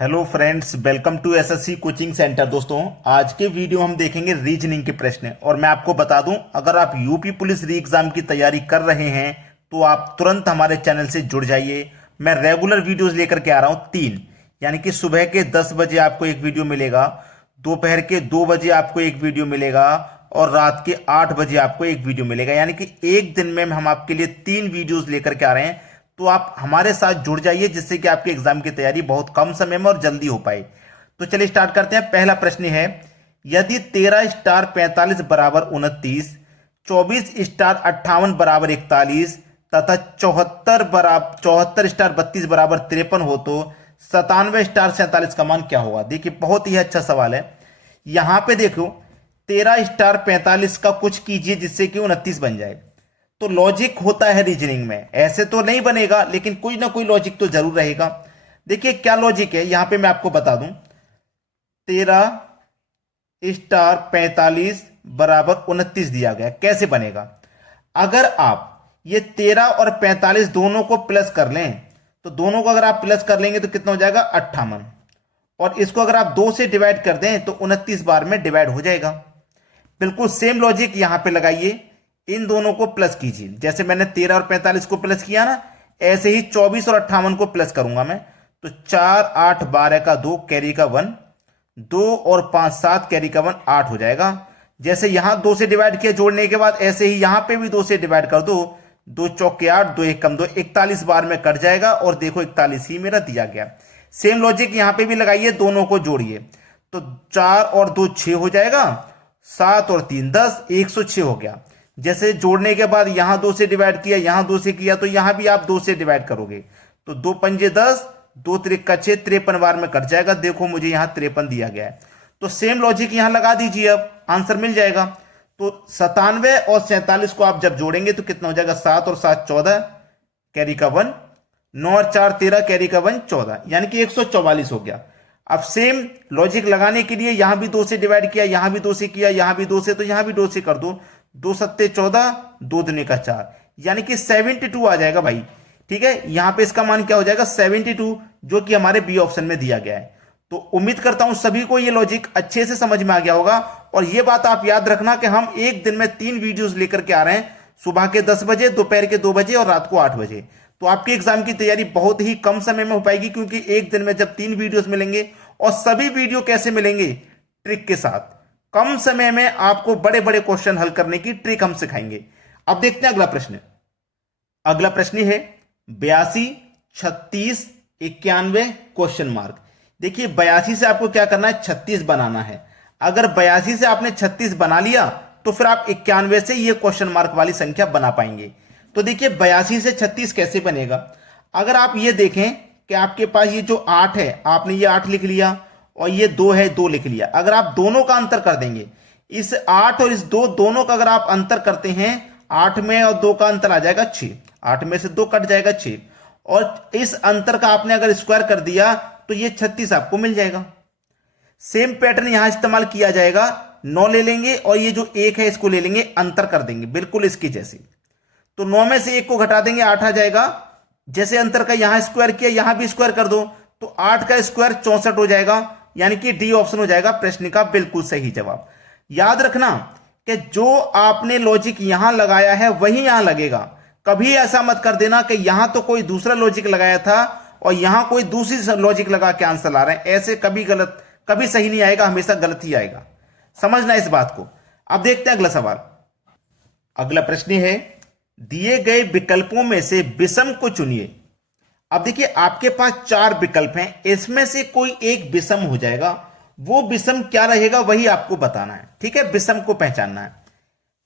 Hello friends, welcome to SSC coaching centre. दोस्तों, आज के वीडियो हम देखेंगे रीजनिंग के प्रश्न। और मैं आपको बता दूं, अगर आप यूपी पुलिस री एग्जाम की तैयारी कर रहे हैं तो आप तुरंत हमारे चैनल से जुड़ जाइए। मैं रेगुलर वीडियोस लेकर के आ रहा हूं तीन, यानी कि सुबह के 10 बजे आपको एक वीडियो मिलेगा, दोपहर के 2 बजे आपको एक वीडियो मिलेगा और रात के 8 बजे आपको एक वीडियो मिलेगा। यानी कि एक दिन में हम आपके लिए 3 वीडियोस लेकर के आ रहे हैं। तो आप हमारे साथ जुड़ जाइए, जिससे कि आपके एग्जाम की तैयारी बहुत कम समय में और जल्दी हो पाए। तो चलिए स्टार्ट करते हैं। पहला प्रश्न है, यदि 13 स्टार 45 बराबर 29, 24 स्टार 58 बराबर 41 तथा 74 स्टार 32 बराबर 53 हो तो 97 स्टार 47 का मान क्या होगा। देखिए, बहुत ही अच्छा सवाल है। यहां पे देखो, 13 स्टार 45 का कुछ कीजिए जिससे कि 29 बन जाए। तो लॉजिक होता है रीजनिंग में, ऐसे तो नहीं बनेगा, लेकिन कोई ना कोई लॉजिक तो जरूर रहेगा। देखिए क्या लॉजिक है, यहां पे मैं आपको बता दूं। 13 स्टार 45 बराबर 29 दिया गया, कैसे बनेगा। अगर आप ये 13 और 45 दोनों को प्लस कर लें, तो दोनों को अगर आप प्लस कर लेंगे तो कितना हो जाएगा 58। और इसको अगर आप 2 से डिवाइड कर दें तो 29 बार में डिवाइड हो जाएगा। बिल्कुल सेम लॉजिक यहां पे लगाइए, इन दोनों को प्लस कीजिए। जैसे मैंने 13 और 45 को प्लस किया ना, ऐसे ही 24 और 58 को प्लस करूंगा मैं। तो 4 8 12 का 2 कैरी का 1, 2 और 5 7 कैरी का 1 8 हो जाएगा। जैसे यहां 2 से डिवाइड किया जोड़ने के बाद, ऐसे ही यहां पे भी 2 से डिवाइड कर दो। 2 चौके 8, 2 1 कम 2, 41 बार में कट जाएगा। और देखो 41 ही मेरा दिया गया। सेम लॉजिक यहां पे भी लगाइए, दोनों को जोड़िए। तो 4 और 2 6 हो जाएगा, 7 और 3 10, 106 हो गया। जैसे जोड़ने के बाद यहां 2 से डिवाइड किया, यहां 2 से किया, तो यहां भी आप 2 से डिवाइड करोगे। तो 2 पंजे 10, 2 त्रिका 6, 53 बार में कट जाएगा। देखो मुझे यहां 53 दिया गया है। तो सेम लॉजिक यहां लगा दीजिए, अब आंसर मिल जाएगा। तो 97 और 47 को आप जब जोड़ेंगे तो कितना हो जाएगा, 7 और 7 14 कैरी का 1, 9 और 4 13 कैरी का 1 14, यानी कि 144 हो गया। अब सेम लॉजिक लगाने के लिए यहां भी 2 से डिवाइड किया, यहां भी 2 से किया, यहां भी 2 से, तो यहां भी 2 से कर दो। 2 सत्ते 14, 2 दूनी का 4, यानी कि 72 आ जाएगा भाई। ठीक है, यहां पे इसका मान क्या हो जाएगा 72, जो कि हमारे बी ऑप्शन में दिया गया है। तो उम्मीद करता हूं सभी को ये लॉजिक अच्छे से समझ में आ गया होगा। और ये बात आप याद रखना कि हम एक दिन में 3 वीडियोस लेकर के आ रहे हैं, सुबह के 10 बजे, दोपहर के 2 बजे और रात को 8 बजे। तो आपके एग्जाम की तैयारी बहुत ही कम समय में हो पाएगी, क्योंकि एक दिन में जब 3 वीडियोस मिलेंगे, और सभी वीडियो कैसे मिलेंगे, ट्रिक के साथ। कम समय में आपको बड़े बड़े क्वेश्चन हल करने की ट्रिक हम सिखाएंगे। अब देखते हैं अगला प्रश्न। अगला प्रश्न है 82 36 91 क्वेश्चन मार्क। देखिए 82 से आपको क्या करना है, 36 बनाना है। अगर 82 से आपने 36 बना लिया तो फिर आप 91 से ये क्वेश्चन मार्क वाली संख्या बना पाएंगे। तो देखिए 82 से 36 कैसे बनेगा। अगर आप ये देखें कि आपके पास ये जो 8 है, आपने ये 8 लिख लिया, और ये 2 है, 2 लिख लिया। अगर आप दोनों का अंतर कर देंगे, इस 8 और इस 2 दोनों का अगर आप अंतर करते हैं, 8 में और 2 का अंतर आ जाएगा 6, 8 में से 2 कट जाएगा 6, और इस अंतर का आपने अगर स्क्वायर कर दिया तो ये 36 आपको मिल जाएगा। सेम पैटर्न यहां इस्तेमाल किया जाएगा। 9 ले लेंगे और ये जो 1 है इसको ले लेंगे, अंतर कर देंगे बिल्कुल इसकी जैसे। तो 9 में से 1 को घटा देंगे, 8 आ जाएगा। जैसे अंतर का यहां स्क्वायर किया, यहां भी स्क्वायर कर दो, तो 8 का स्क्वायर 64 हो जाएगा, यानी कि डी ऑप्शन हो जाएगा प्रश्न का बिल्कुल सही जवाब। याद रखना कि जो आपने लॉजिक यहां लगाया है वही यहां लगेगा। कभी ऐसा मत कर देना कि यहां तो कोई दूसरा लॉजिक लगाया था और यहां कोई दूसरी लॉजिक लगा के आंसर ला रहे हैं। ऐसे कभी गलत, कभी सही नहीं आएगा, हमेशा गलत ही आएगा। समझना इस बात को। अब देखते हैं अगला सवाल। अगला प्रश्न है, दिए गए विकल्पों में से विषम को चुनिए। अब देखिए आपके पास 4 विकल्प हैं, इसमें से कोई एक विषम हो जाएगा। वो विषम क्या रहेगा वही आपको बताना है। ठीक है, विषम को पहचानना है।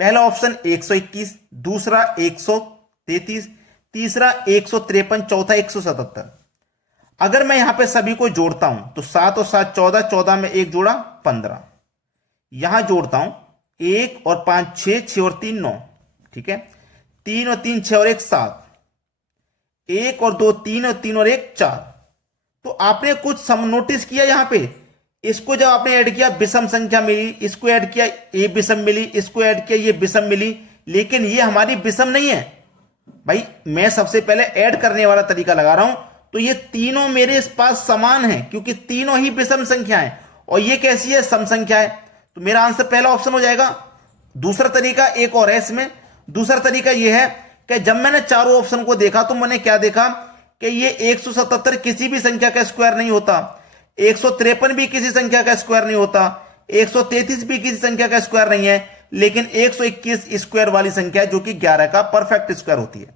पहला ऑप्शन 121, दूसरा 133, तीसरा 153, चौथा 177। अगर मैं यहां पे सभी को जोड़ता हूं तो 7 और 7 14, 14 में 1 जोड़ा 15। यहां जोड़ता हूं 1 और 5 6, 6 और 3 9। ठीक है, 3 और 3 6 और 1 7, 1 और 2 3 और 3 और 1 4। तो आपने कुछ सम नोटिस किया यहां पे, इसको जब आपने ऐड किया विषम संख्या मिली, इसको ऐड किया ये विषम मिली, इसको ऐड किया ये विषम मिली, लेकिन ये हमारी विषम नहीं है भाई। मैं सबसे पहले ऐड करने वाला तरीका लगा रहा हूं, तो ये तीनों मेरे पास समान हैं क्योंकि तीनों ही विषम संख्या है और ये कैसी है, सम संख्या है। तो मेरा आंसर पहला ऑप्शन हो जाएगा। दूसरा तरीका एक और है इसमें। दूसरा तरीका यह है कि जब मैंने चारों ऑप्शन को देखा तो मैंने क्या देखा कि ये 177 किसी भी संख्या का स्क्वायर नहीं होता, 153 भी किसी संख्या का स्क्वायर नहीं होता, 133 भी किसी संख्या का स्क्वायर नहीं है, लेकिन 121 स्क्वायर वाली संख्या जो कि 11 का परफेक्ट स्क्वायर होती है।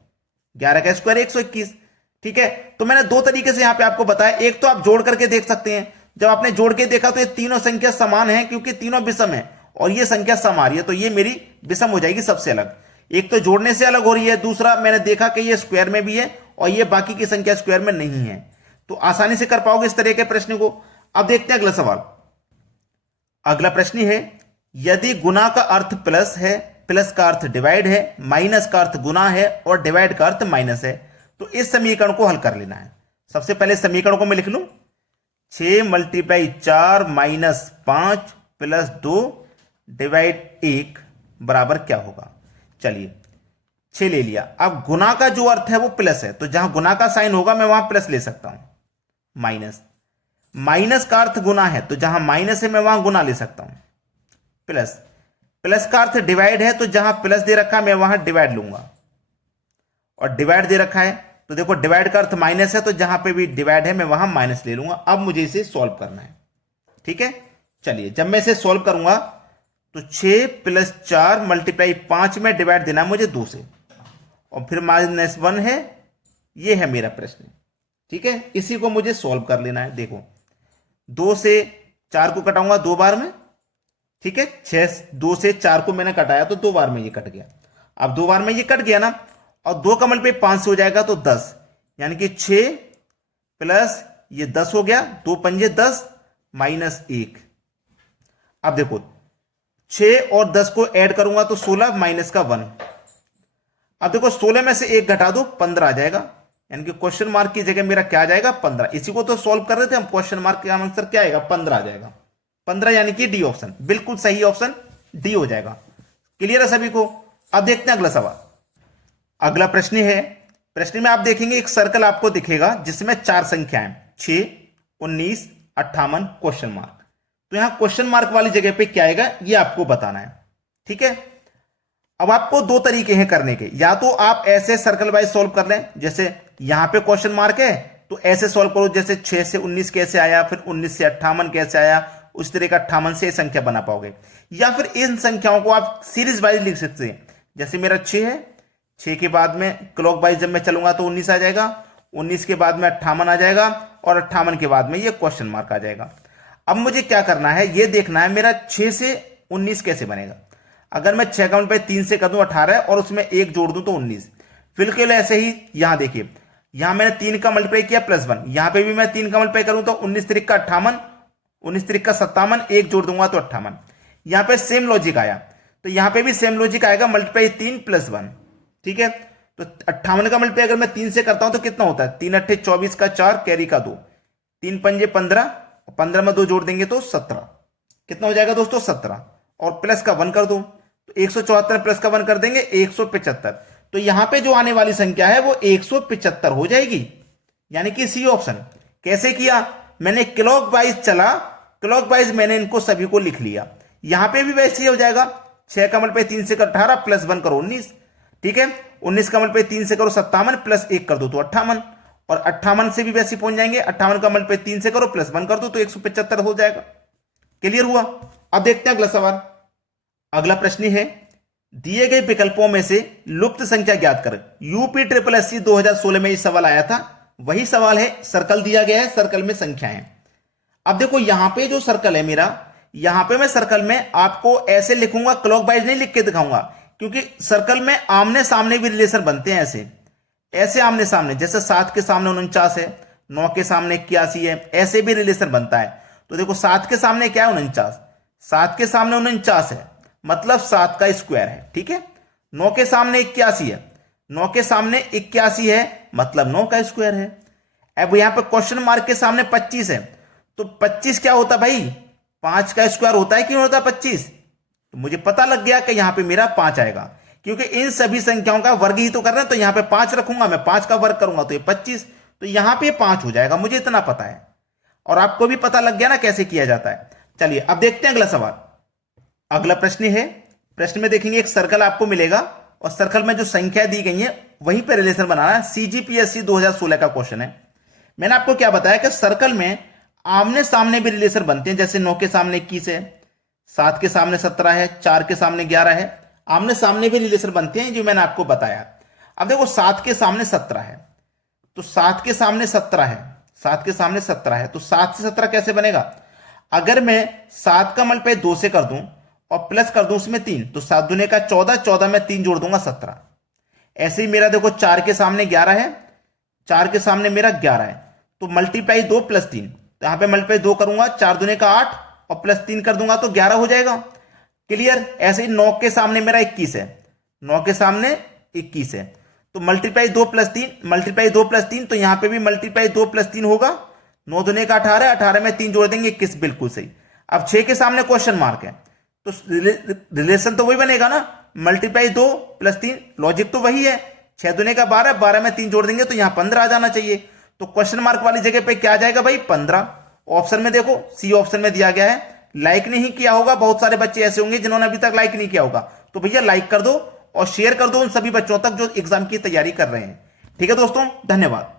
11 का स्क्वायर 121। ठीक है, तो मैंने दो तरीके से यहां पे आपको बताया। एक तो आप जोड़ करके देख सकते हैं, जब आपने जोड़ के देखा तो ये तीनों संख्या समान है क्योंकि तीनों विषम है और ये संख्या सम आ रही है, तो ये मेरी विषम हो जाएगी सबसे अलग। एक तो जोड़ने से अलग हो रही है, दूसरा मैंने देखा कि ये स्क्वायर में भी है और ये बाकी की संख्या स्क्वायर में नहीं है। तो आसानी से कर पाओगे इस तरह के प्रश्न को। अब देखते हैं अगला सवाल। अगला प्रश्न है, यदि गुना का अर्थ प्लस है, प्लस का अर्थ डिवाइड है, माइनस का अर्थ गुना है और डिवाइड का अर्थ माइनस है, तो इस समीकरण को हल कर लेना है। सबसे पहले समीकरण को मैं लिख लूं, 6 × 4 - 5 + 2 डिवाइड 1 बराबर क्या होगा। चलिए 6 ले लिया। अब गुना का जो अर्थ है वो प्लस है, तो जहां गुना का साइन होगा मैं वहां प्लस ले सकता हूं। माइनस, माइनस का अर्थ गुना है तो जहां माइनस है मैं वहां गुना ले सकता हूं। प्लस, प्लस का अर्थ डिवाइड है तो जहां प्लस दे रखा है मैं वहां डिवाइड लूंगा। और डिवाइड दे रखा है तो देखो डिवाइड का अर्थ माइनस है तो जहां पे भी डिवाइड है मैं वहां माइनस ले लूंगा। अब मुझे इसे सॉल्व करना है। ठीक है, चलिए जब मैं इसे सॉल्व करूंगा तो 6 + 4 × 5 में डिवाइड देना मुझे 2 से और फिर -1 है। ये है मेरा प्रश्न। ठीक है, इसी को मुझे सॉल्व कर लेना है। देखो 2 से 4 को कटाऊंगा 2 बार में। ठीक है, 2 से 4 को मैंने कटाया तो 2 बार में ये कट गया। अब 2 बार में ये कट गया ना, और 2 का मल्टीप्लाई 5 से हो जाएगा तो 10, यानी कि 6 प्लस ये 10 हो गया, 2 पंजे 10 -1। अब देखो 6 और 10 को ऐड करूंगा तो 16 माइनस का 1। अब देखो 16 में से 1 घटा दो 15 आ जाएगा, यानी कि क्वेश्चन मार्क की जगह मेरा क्या आ जाएगा 15। इसी को तो सॉल्व कर रहे थे हम, क्वेश्चन मार्क का आंसर क्या आएगा 15 आ जाएगा। 15 यानी कि डी ऑप्शन, बिल्कुल सही ऑप्शन डी हो जाएगा। क्लियर है सभी को। अब देखते हैं अगला सवाल। अगला प्रश्न है, प्रश्न में आप देखेंगे एक सर्कल आपको दिखेगा जिसमें 4 संख्याएं 6, 19, 58 क्वेश्चन मार्क। तो यहां क्वेश्चन मार्क वाली जगह पे क्या आएगा ये आपको बताना है। ठीक है, अब आपको 2 तरीके हैं करने के। या तो आप ऐसे सर्कल वाइज सॉल्व कर लें, जैसे यहां पे क्वेश्चन मार्क है तो ऐसे सॉल्व करो, जैसे 6 से 19 कैसे आया, फिर 19 से 58 कैसे आया, उस तरह का 58 से संख्या बना पाओगे। या फिर इन संख्याओं को आप सीरीज वाइज लिख सकते हैं, जैसे मेरा 6 है, 6 के बाद में क्लॉक वाइज जब मैं चलूंगा तो 19 आ जाएगा, 19 के बाद में 58 आ जाएगा और 58 के बाद में ये क्वेश्चन मार्क आ जाएगा। अब मुझे क्या करना है, ये देखना है मेरा 6 से 19 कैसे बनेगा। अगर मैं 6 का मल्टीप्लाई 3 से कर दूं 18 और उसमें 1 जोड़ दूं तो 19। बिल्कुल ऐसे ही यहां देखिए, यहां मैंने 3 का मल्टीप्लाई किया +1, यहां पे भी मैं 3 का मल्टीप्लाई करूं तो 19 3 का 58, 19 3 का 57, 1 जोड़ दूंगा तो 58। यहां पे सेम लॉजिक आया, तो यहां पे भी सेम लॉजिक आएगा, मल्टीप्लाई 3 + 1। ठीक है, तो 58 का मल्टीप्लाई अगर मैं 3 से करता हूं तो कितना होता है, 3 8 24 का 4 कैरी का 2, 3 पंजे 15, 15 में 2 जोड़ देंगे तो 17। कितना हो जाएगा दोस्तों 17, और प्लस का 1 कर दो तो 174 प्लस का 1 कर देंगे 175। तो यहां पे जो आने वाली संख्या है वो 175 हो जाएगी, यानी कि सी ऑप्शन। कैसे किया, मैंने क्लॉक वाइज चला, क्लॉक वाइज मैंने इनको सभी को लिख लिया। यहां पे भी वैसे ही हो जाएगा, 6 का मल्टीप्लाई 3 से कर 18 प्लस 1 करो 19। ठीक है, 19 का मल्टीप्लाई 3 से करो 57 प्लस 1 कर दो तो 58, और 58 से भी वैसे पहुंच जाएंगे, 58 का मल्टीप्लाई 3 से करो प्लस 1 कर दो तो 175 हो जाएगा। क्लियर हुआ। अब देखते हैं अगला सवाल। अगला प्रश्न है, दिए गए विकल्पों में से लुप्त संख्या ज्ञात कर। यूपी SSC 2016 में ये सवाल आया था, वही सवाल है। सर्कल दिया गया है, सर्कल में संख्या है। अब देखो यहां पे जो सर्कल है मेरा, यहां पे मैं सर्कल में आपको ऐसे लिखूंगा, क्लॉक वाइज नहीं लिख के दिखाऊंगा, क्योंकि सर्कल में आमने सामने भी रिलेशन बनते हैं। ऐसे ऐसे आमने सामने, जैसे 7 के सामने 49 है, 9 के सामने 81 है, ऐसे भी रिलेशन बनता है। तो देखो 7 के सामने क्या है 49, 7 के सामने 49 है, मतलब 7 का स्क्वायर है। ठीक है, 9 के सामने 81 है, 9 के सामने 81 है, मतलब 9 का स्क्वायर है। अब यहां पे क्वेश्चन मार्क के सामने 25 है, तो 25 क्या होता भाई, 5 का स्क्वायर होता है कि नहीं होता 25। तो मुझे पता लग गया कि यहां पे मेरा 5 आएगा, क्योंकि इन सभी संख्याओं का वर्ग ही तो कर रहे हैं। तो यहां पे 5 रखूंगा मैं, 5 का वर्ग करूंगा तो ये 25, तो यहां पे 5 हो जाएगा, मुझे इतना पता है और आपको भी पता लग गया ना कैसे किया जाता है। चलिए अब देखते हैं अगला सवाल। अगला प्रश्न है, प्रश्न में देखेंगे एक सर्कल आपको मिलेगा और सर्कल में जो संख्या दी गई है वहीं पर रिलेशन बनाना है। सीजीपीएससी 2016 का क्वेश्चन है। मैंने आपको क्या बताया कि सर्कल में आमने सामने भी रिलेशन बनते हैं, जैसे 9 के सामने 21 है, 7 के सामने 17 है, 4 के सामने 11 है, आमने सामने भी रिलेशन बनते हैं जो मैंने आपको बताया। अब देखो 7 के सामने 17 है, तो 7 के सामने 17 है, 7 के सामने 17 है, तो 7 से 17 कैसे बनेगा? अगर मैं 7 का मल्टीप्लाई 2 से कर दूं और प्लस कर दूं उसमें 3, तो 7 दूने का 14, 14 में 3 जोड़ दूंगा 17। ऐसे ही मेरा देखो 4 के सामने 11 है, 4 के सामने मेरा 11 है, तो मल्टीप्लाई 2 प्लस 3, तो यहां पे मल्टीप्लाई 2 करूंगा, 4 दूने का 8 और प्लस 3 कर दूंगा तो 11 हो जाएगा। क्लियर? ऐसे ही 9 के सामने मेरा 21 है, 9 के सामने 21 है, तो मल्टीप्लाई 2 प्लस 3, मल्टीप्लाई 2 प्लस 3, तो यहां पे भी मल्टीप्लाई 2 प्लस 3 होगा, 9 दूने का 18, 18 में 3 जोड़ देंगे 21, बिल्कुल सही। अब 6 के सामने क्वेश्चन मार्क है, तो रिलेशन तो वही बनेगा ना, मल्टीप्लाई 2 प्लस 3, लॉजिक तो वही है। 6 दूने का 12, 12 में 3 जोड़ देंगे तो यहां 15 आ जाना चाहिए, तो क्वेश्चन मार्क वाली जगह पे क्या आ जाएगा भाई? 15। ऑप्शन में देखो सी ऑप्शन में दिया गया है। लाइक नहीं किया होगा, बहुत सारे बच्चे ऐसे होंगे जिन्होंने अभी तक लाइक नहीं किया होगा, तो भैया लाइक कर दो और शेयर कर दो उन सभी बच्चों तक जो एग्जाम की तैयारी कर रहे हैं। ठीक है दोस्तों, धन्यवाद।